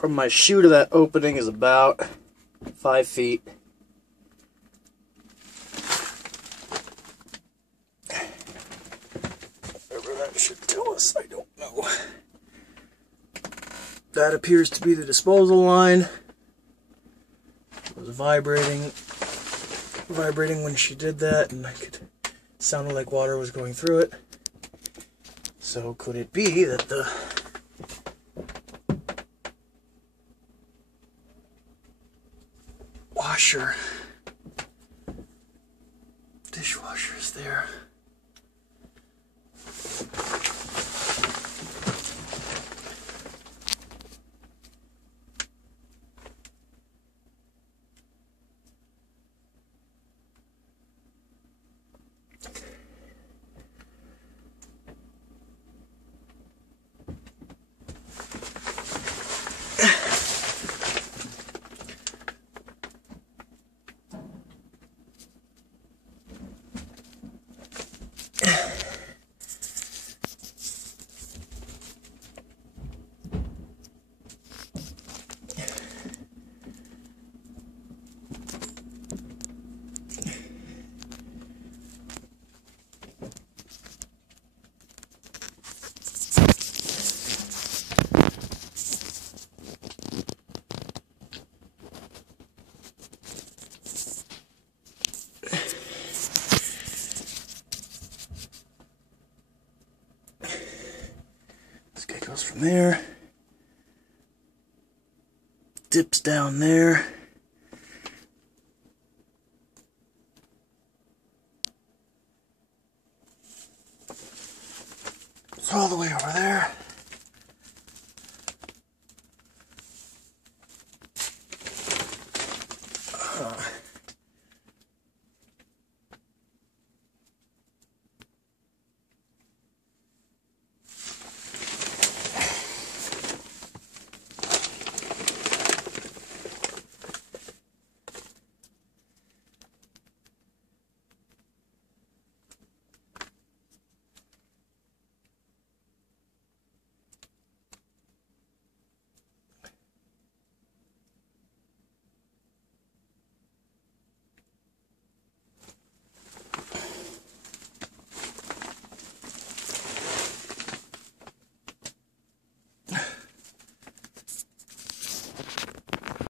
from my shoe to that opening is about 5 feet. Whatever that should tell us, I don't know. That appears to be the disposal line. It was vibrating when she did that, and it sounded like water was going through it. So could it be that the dishwasher is there? This guy goes from there, dips down there. It's all the way over there.